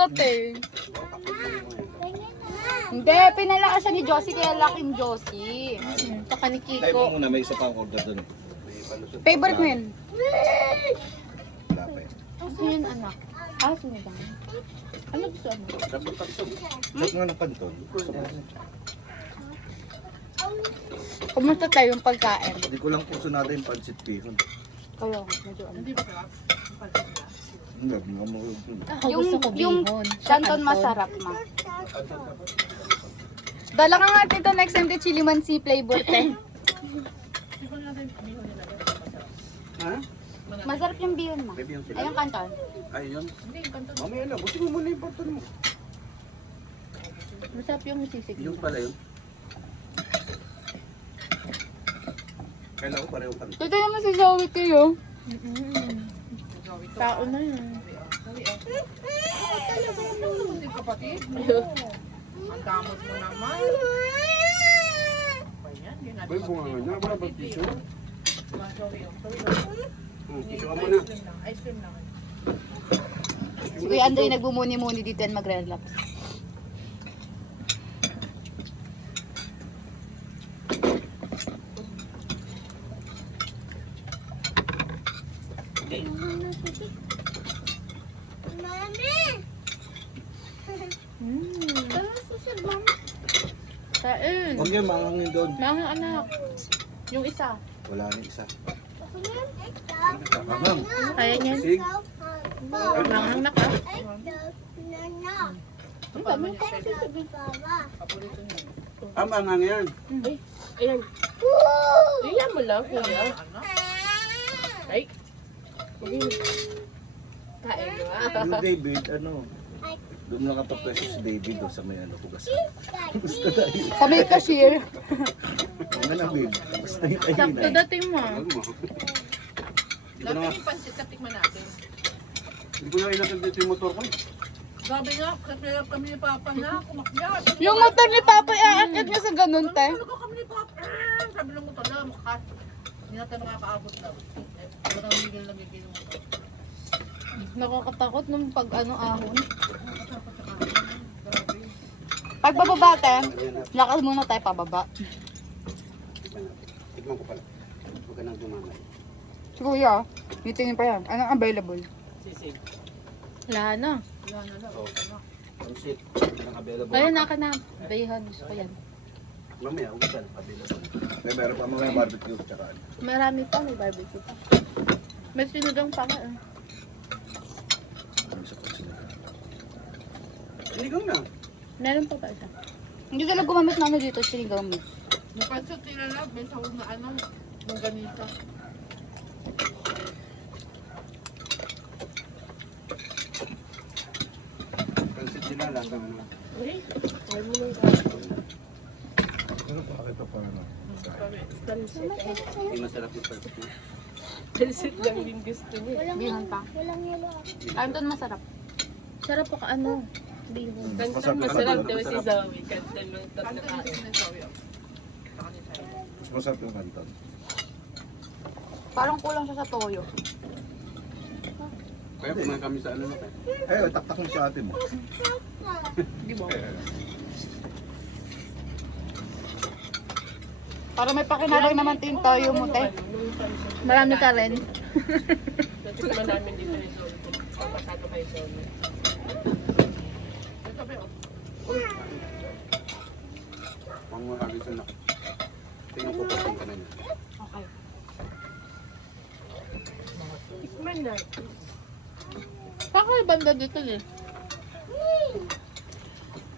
Tote. Hindi, pinalakas siya ni Josie kaya laking Josie. Saka ni Tayo Kiko. mo muna, may isa pang order doon. Favorite mo yun? Wala pa eh. Ano yun, anak? Ah, sinigang. Ano gusto mo? Dapat pagtog. Dapat nga ng panton. Kumusta tayo yung pagkain? Hindi ko lang kursunado yung pancit pihon. Kaya, medyo ano. Hindi, mga mahulog yun. Yung Canton masarap, ma. Dala ka nga dito next time to chili mansi flavor, te. Ha? Masarap yung bihon, ma. May bihon sila? Ayun, Canton. Ayun. Mamaya na, buti mo muna yung panton mo. Masarap yung sisig. Yung pala yun. Kailangan ko pareho panton. Dito naman si Zoe kayo. Tao na yun. Ang damot mo naman. Bay, bunga nga niya. Wala ba tissue? Tissue ka muna. Ice cream lang. Si Kuya Andre nagbumuni-muni dito yan magre-relax. Kain. Huwag niya, mahangin doon. Mga anak. Yung isa. Wala na isa. Mangang. Kaya niyan. Sig. Mga anak ah. Ang dami niya. Mangang yan. Ayan. Ayan mo lang, kuya. Ay. Kain mo ah. Yung David, ano? Doon nakapapwesto si David doon sa may ano, hugasan. Gusto tayo. Sa may cashier. Huwag na lang, babe. Basta yung kayo Sakto dating mo. Hindi ko na nga, Dapat yung pansit na tikman natin. hindi ko na inatag dito yung motor ko. Sabi nga, kasi kami ni Papa na, kumakyat. Yung motor ni Papa, iaakit niya sa ganun, te. Talaga kami ni Papa. Sabi ng motor na, makat. Hindi natin makakaabot daw. Wala nang higil na bigay ng motor. Nakakatakot nung pag ano ahon. Pag bababa, te, lakad muna tayo pababa. Tignan ko pala. Huwag ka nang dumamay. Si Kuya, meeting pa yan. Anong available? Sisig. Wala na. Wala na lang. Oh. Ang shit. Ang available. Ayun, naka na. Bayhan, gusto ko yan. Mamaya, huwag ka lang. Available. May meron pa mga barbecue. Tsaka ano. Marami pa, may barbecue pa. May sinugang pa nga. Ano sa sila. Sinigang na. Meron pa ba isa? Hindi sila gumamit na ano dito, sinigang mo. Yung pansit nila, may sahog na ano, ng ganito. Pansit nila lang. Ano. Uy, ay mo lang. Ano pa ito pa ano? Pansit. Hindi masarap yung pansit mo. Pansit lang din gusto niya. Bihon pa. Canton masarap. Sarap pa ka ano. Bihon. Kantan masarap daw si Zoe. Kantan lang tatlo Mas masarap yung kanton. Parang kulang siya sa toyo. Kaya kumain kami sa ano na kayo. Eh, taktak mo sa ate mo. Di ba? Para may pakinabang naman ito yung toyo mo, te. Marami ka rin. Natikman namin dito ni Zoe. Pasado kay Zoe. Ito ba yun? Ang mga agad sa nakit. Tingnan ko pa kung ka na niya. Okay. Tikman na. Kakay banda dito eh.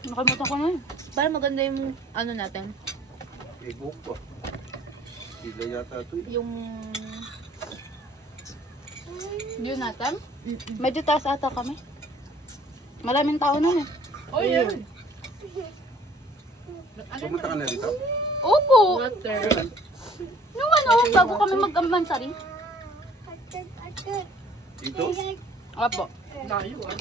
Nakalimutan ko na yun. Para maganda yung ano natin. Eh, buhok ko. Sila yata ito eh. Yung view natin. Medyo taas ata kami. Maraming tao nun eh. Oh, yan. Pumunta ka na dito? Opo! Water. Yung ano, bago kami mag-amansari. Dito? Opo. Layo ah.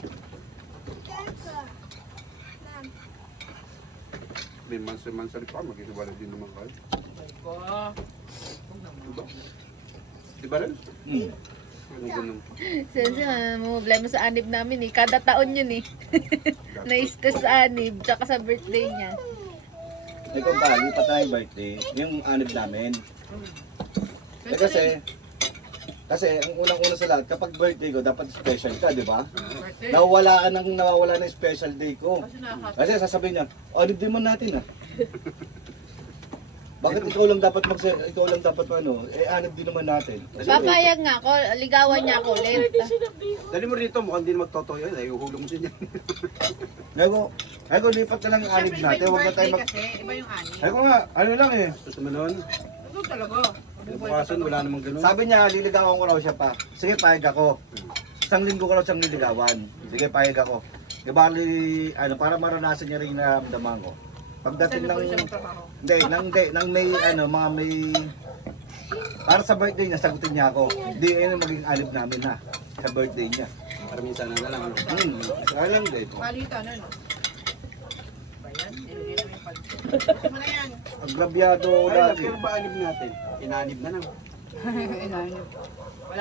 May mansari pa, mag-iwala din naman kayo. Wow. Diba? Diba rin? Sensi, mo problema sa anib namin eh. Kada taon yun eh. Na-stress sa anib, tsaka sa birthday niya. Ikaw ba, lipat na yung birthday, yung anib namin. Kasi ang unang-una sa lahat, kapag birthday ko, dapat special ka, di ba? Birthday. Nawawala ng special day ko. Kasi nakaka- Kasi sasabihin niya, anib din man natin ah. Bakit ikaw lang dapat anib din naman natin. Papayag nga ako, ligawan niya ako ulit. Dali mo rito, mukhang hindi magtotoyo. Ay, uhulog mo din yan. Ego, lipat na lang yung anib Siyempre, iba natin. yung Huwag na tayo birthday kasi, iba yung ani. Ego nga, ano lang eh. Tapos naman nun, Ano talaga? bukasan, wala namang ganun. Sabi niya, liligawan ko raw siya pa. Sige, payag ako. Isang linggo ko raw siyang liligawan. Sige, payag ako. Di bali, para maranasan niya rin yung naramdaman ko. Pagdating Saan na po ng, siya magtrabaho? nang may, para sa birthday niya, sagutin niya ako. Hindi, yun ang maging alib namin na. Sa birthday niya. Para minsan na lang. Saka lang din. Palitan, ano? Ba yan? Nilagay mo yung palitan. Ano na yan? Agrabyado ako Ay, lagi. pero ba anib natin? Inanib na lang. Inanib.